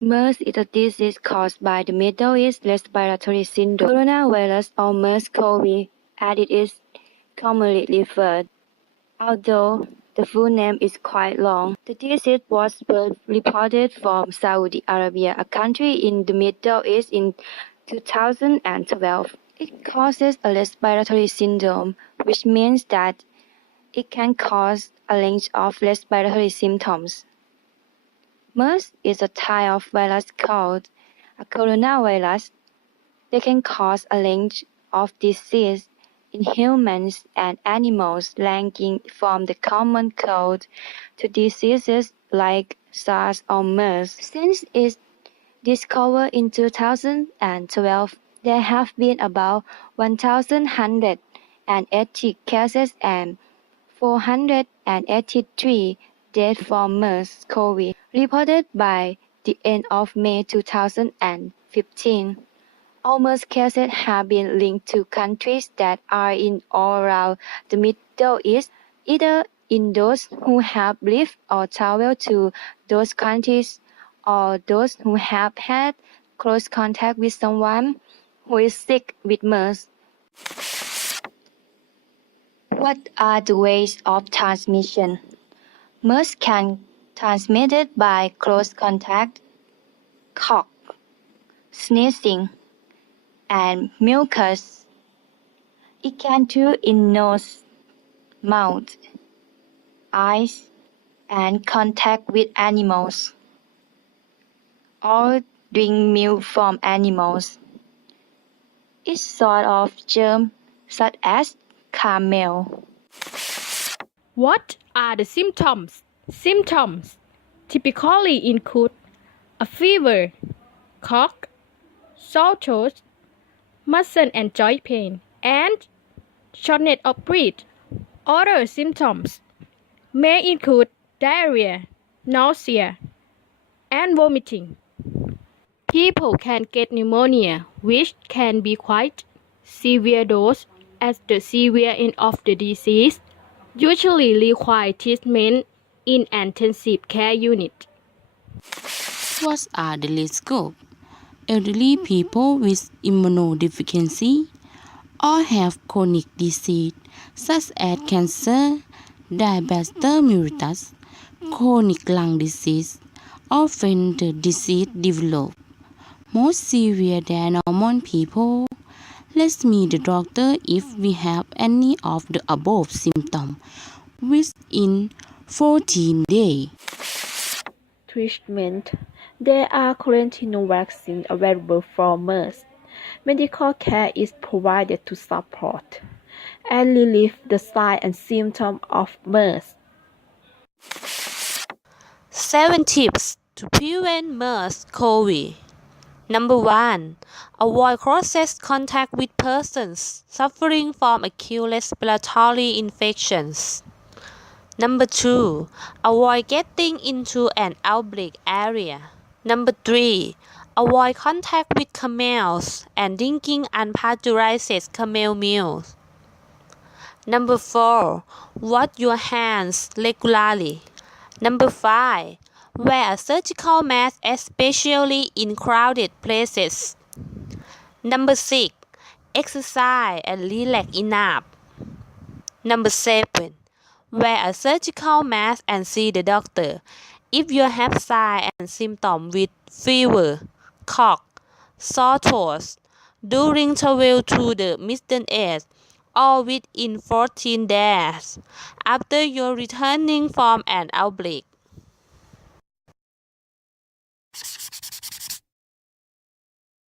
MERS is a disease caused by the Middle East Respiratory Syndrome, coronavirus or MERS-CoV, as it is commonly referred. Although the full name is quite long, the disease was first reported from Saudi Arabia, a country in the Middle East, in 2012. It causes a respiratory syndrome, which means that it can cause a range of respiratory symptoms. MERS is a type of virus called a coronavirus. They can cause a range of diseases in humans and animals, ranging from the common cold to diseases like SARS or MERS. Since its discovery in 2012, there have been about 1,180 cases and 483 deaths from MERS-CoV reported by the end of May 2015. All MERS cases have been linked to countries that are in or around the Middle East, either in those who have lived or traveled to those countries or those who have had close contact with someone who is sick with MERS. What are the ways of transmission? MERS can transmitted by close contact, cough, sneezing, and mucus. It can too in nose, mouth, eyes, and contact with animals, or drink milk from animals. It's sort of germ such as camel. What are the symptoms? Symptoms typically include a fever, cough, sore throat, muscle and joint pain, and shortness of breath. Other symptoms may include diarrhea, nausea, and vomiting. People can get pneumonia, which can be quite severe dose, as the severe end of the disease usually require treatment in an intensive care unit. What are the risk groups? Elderly people with immunodeficiency or have chronic disease such as cancer, diabetes mellitus, chronic lung disease, or when the disease develops more severe than normal people. Let's meet the doctor if we have any of the above symptoms within 14 days. Treatment. There are currently no vaccines available for MERS. Medical care is provided to support and relieve the signs and symptoms of MERS. 7 tips to prevent MERS-CoV. Number 1. Avoid close contact with persons suffering from acute respiratory infections. Number 2. Avoid getting into an outbreak area. Number 3. Avoid contact with camels and drinking unpasteurized camel milk. Number 4. Wash your hands regularly. Number 5. Wear a surgical mask, especially in crowded places. Number 6. Exercise and relax enough. Number 7. Wear a surgical mask and see the doctor if you have signs and symptoms with fever, cough, sore throat during travel to the Middle East or within 14 days after you're returning from an outbreak.